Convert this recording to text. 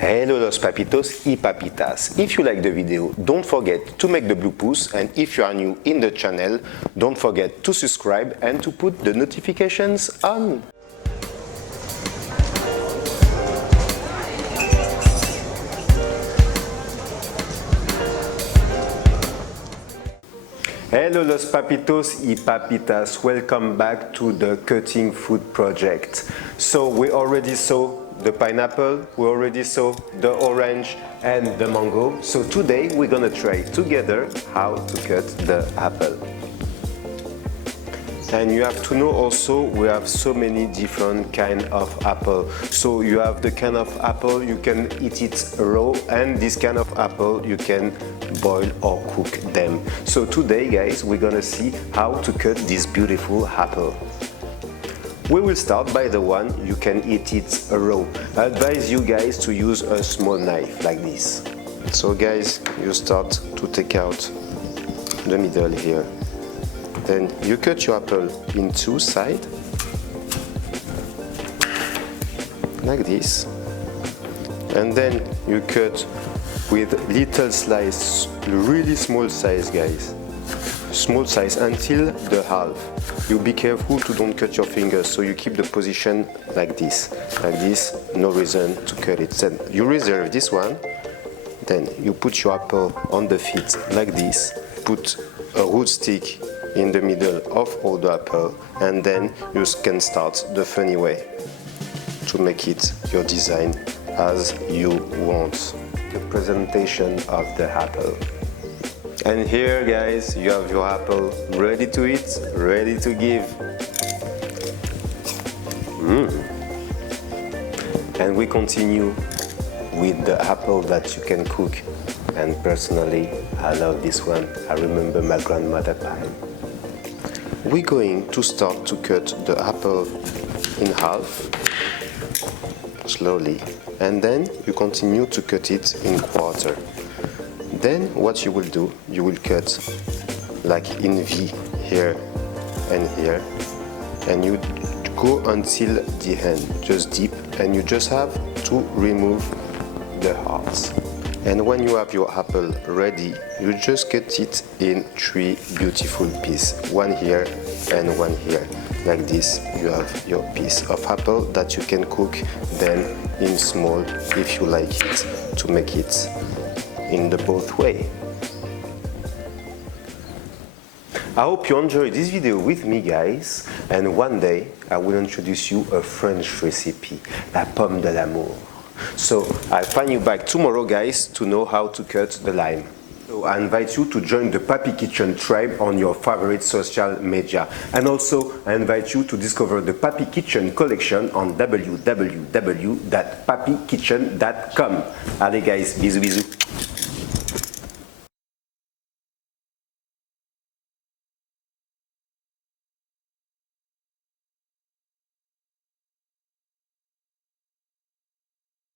Hello los papitos y papitas. If you like the video, don't forget to make the blue pouce, and if you are new in the channel, don't forget to subscribe and to put the notifications on. Hello los papitos y papitas, welcome back to the cutting food project. So we already saw the pineapple, we already saw the orange and the mango. So today we're gonna try together how to cut the apple. And you have to know also we have so many different kind of apple. So you have the kind of apple you can eat it raw, and this kind of apple you can boil or cook them. So today guys we're gonna see how to cut this beautiful apple. We will start by the one you can eat it raw. I advise you guys to use a small knife like this. So guys, you start to take out the middle here. Then you cut your apple in two sides, like this. And then you cut with little slice, really small size guys. Small size until the half. You be careful to don't cut your fingers, so you keep the position like this, no reason to cut it. Then you reserve this one, then you put your apple on the feet like this, put a root stick in the middle of all the apple, and then you can start the funny way to make it your design as you want. The presentation of the apple. And here guys, you have your apple ready to eat, ready to give. And we continue with the apple that you can cook. And personally, I love this one. I remember my grandmother time. We're going to start to cut the apple in half, slowly. And then you continue to cut it in quarter. Then what you will do, you will cut like in V here and here, and you go until the end, just deep, and you just have to remove the hearts. And when you have your apple ready, you just cut it in three beautiful pieces, one here and one here. Like this, you have your piece of apple that you can cook then in small if you like it, to make it in the both way. I hope you enjoyed this video with me guys, and one day I will introduce you a French recipe, la pomme de l'amour. So I'll find you back tomorrow guys to know how to cut the lime. So I invite you to join the Papikitchen tribe on your favorite social media. And also I invite you to discover the Papikitchen collection on www.papikitchen.com. Allez guys, bisous bisous.